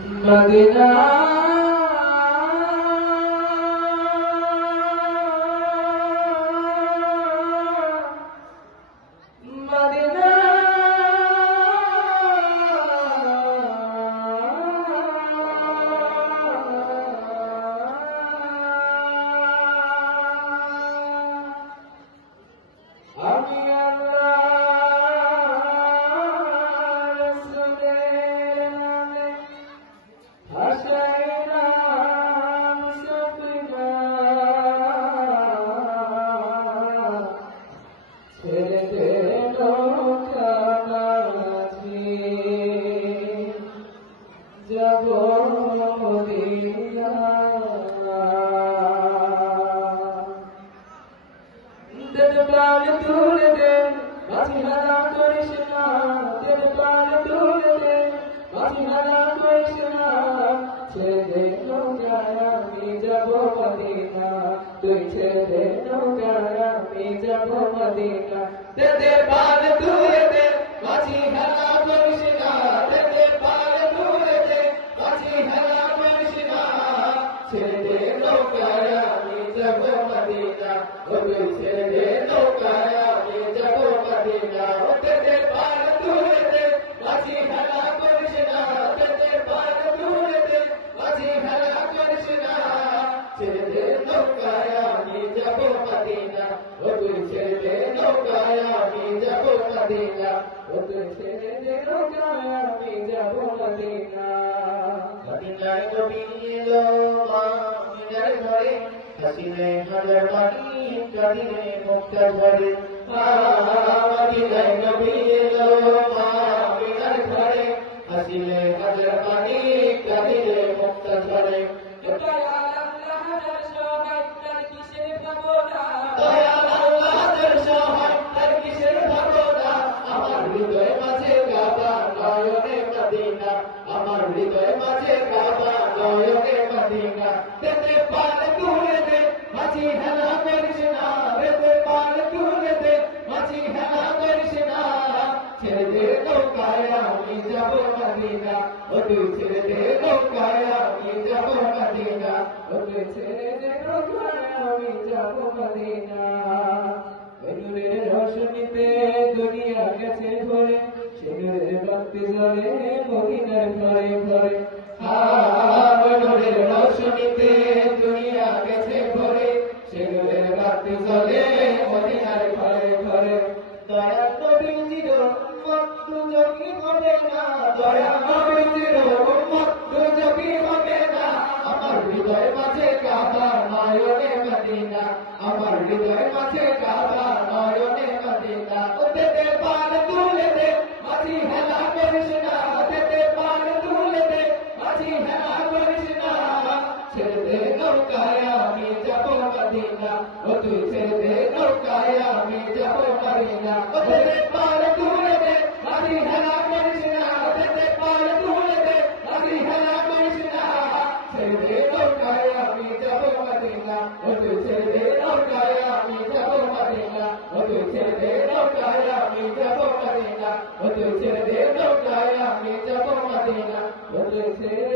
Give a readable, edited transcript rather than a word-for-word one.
Medina Medina আমি আল্লাহর রাসূলের নামে ভাসাইলাম সফিনা ছেড়ে দে নৌকা মাঝি যাব মদিনা তেরে প্রাণ তুলে দে মাঝি হারা করিস না তেরে প্রাণ তুলে দে মাঝি হারা করিস না ছেড়ে দে নৌকায় আমি যাব মদিনা তুই ছেড়ে দে নৌকায় আমি যাব মদিনা তেরে প্রাণ তুলে দে মাঝি হারা করিস না তেরে প্রাণ তুলে দে মাঝি হারা করিস না ছেড়ে দে নৌকায় আমি যাব মদিনা তুই ছেড়ে দে নৌকায় আমি যাব মদিনা তেরে প্রাণ তুলে দে মাঝি হারা করিস না তেরে প্রাণ তুলে দে মাঝি হারা করিস না ছেড়ে দে নৌকায় আমি যাব মদিনা তুই ছেড়ে দে নৌকায় আমি যাব মদিনা তুই ছেড়ে দে নৌকায় আমি যাব মদিনা মদিনায় নবী এলো মা মিনার ঘরে হাসিলে হাজার বাণী কাঁদিলে মুক্তার ঘরে মদিনায় নবী এলো মা মিনার ঘরে হাসিলে হাজার বাণী কাঁদিলে মুক্তার ঘরে দয়াল আল্লাহ তার সহায় তার কিসের ভাবনা দয়াল আল্লাহ তার সহায় তার কিসের ভাবনা আমার হৃদয় মাঝে কাবা নয়নে মদিনা আমার হৃদয় মাঝে কাবা নয়নে মদিনা তেতে পাল তুলে দে মাঝি হেলা করিস না তেতে পাল তুলে দে মাঝি হেলা করিস না ছেড়ে দে নৌকায় আমি যাব মদিনা তুই ছেড়ে দে নৌকায় আমি যাব মদিনা তুই ছেড়ে দে নৌকায় আমি যাব মদিনা নূরের রোশনীতে দুনিয়া গেছে ভরে সেগুলোর বাতি জ্বলে মদিনার ঘরে ঘরে নূরের রোশনীতে দুনিয়া গেছে ভরে সেগুলোর বাতি জ্বলে মদিনার ঘরে ঘরে দয়া নবীজির উম্মত দুজকি হবে না দয়া নবীজির উম্মত দুজকি হবে না আমার হৃদয় মাঝে কাবা নয়নে মদিনা আমার হৃদয় মাঝে কাবা নয়নে মদিনা তেতে পাল তুলে দে মাঝি হেলা করিস না তেতে পাল তুলে দে মাঝি হেলা করিস না ছেড়ে দে নৌকায় আমি যাব মদিনা তুই ছেড়ে দে নৌকায় আমি যাব মদিনা তেতে পাল তুলে দে মাঝি হেলা করিস না তেতে পাল তুলে দে মাঝি হেলা করিস না ছেড়ে দে নৌকায় আমি যাব মদিনা তুই ছেড়ে দে নৌকায় আমি যাব মদিনা তুই ছেড়ে দে নৌকায় আমি যাব মদিনা তুই ছেড়ে দে নৌকায় আমি যাব মদিনা তুই ছেড়ে